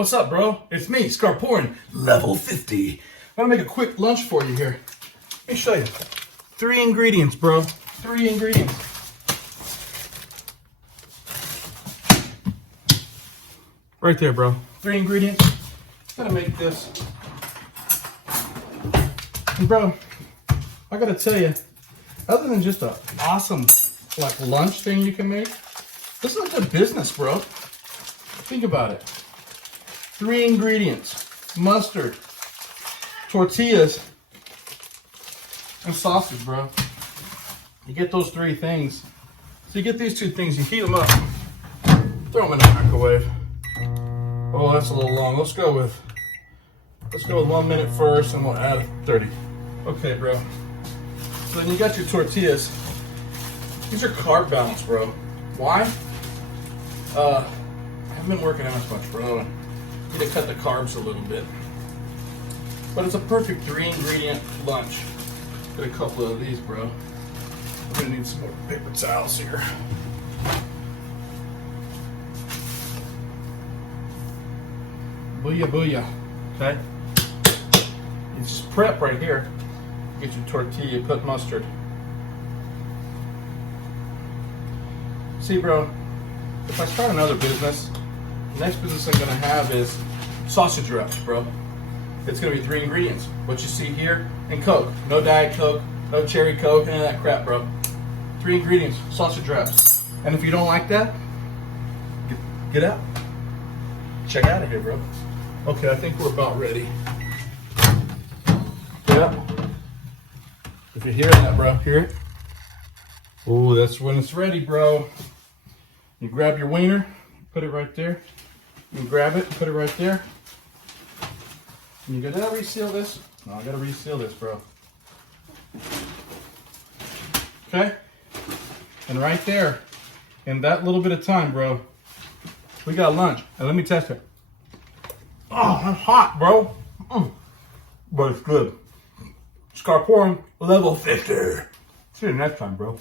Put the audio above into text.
What's up, bro? It's me, ScarporenLVL50. I'm gonna make a quick lunch for you here. Let me show you. 3 ingredients, bro. 3 ingredients. Right there, bro. 3 ingredients. Gonna make this. And bro, I gotta tell you, other than just an awesome lunch thing you can make, this is a good business, bro. Think about it. 3 ingredients: mustard, tortillas, and sausage, bro. You get those 3 things. So you get these 2 things, you heat them up, throw them in the microwave. Oh, that's a little long. Let's go with 1 minute first, and we'll add 30. Okay, bro. So then you got your tortillas. These are carb balanced, bro. Why? I haven't been working out as much, bro. Need to cut the carbs a little bit. But it's a perfect 3 ingredient lunch. Get a couple of these, bro. I'm gonna need some more paper towels here. Booyah, booyah. Okay? You just prep right here. Get your tortilla, put mustard. See, bro, if I start another business, the next business I'm gonna have is sausage wraps, bro. It's gonna be 3 ingredients. What you see here, and Coke. No Diet Coke, no Cherry Coke, any of that crap, bro. 3 ingredients, sausage wraps. And if you don't like that, get out. Check out of here, bro. Okay, I think we're about ready. Yeah. If you hear that, bro, hear it? Oh, that's when it's ready, bro. You grab your wiener, put it right there. You grab it, put it right there. And you go, did I reseal this? No, I gotta reseal this, bro. Okay? And right there, in that little bit of time, bro, we got lunch. And let me test it. Oh, that's hot, bro. But it's good. ScarporenLVL50. See you next time, bro.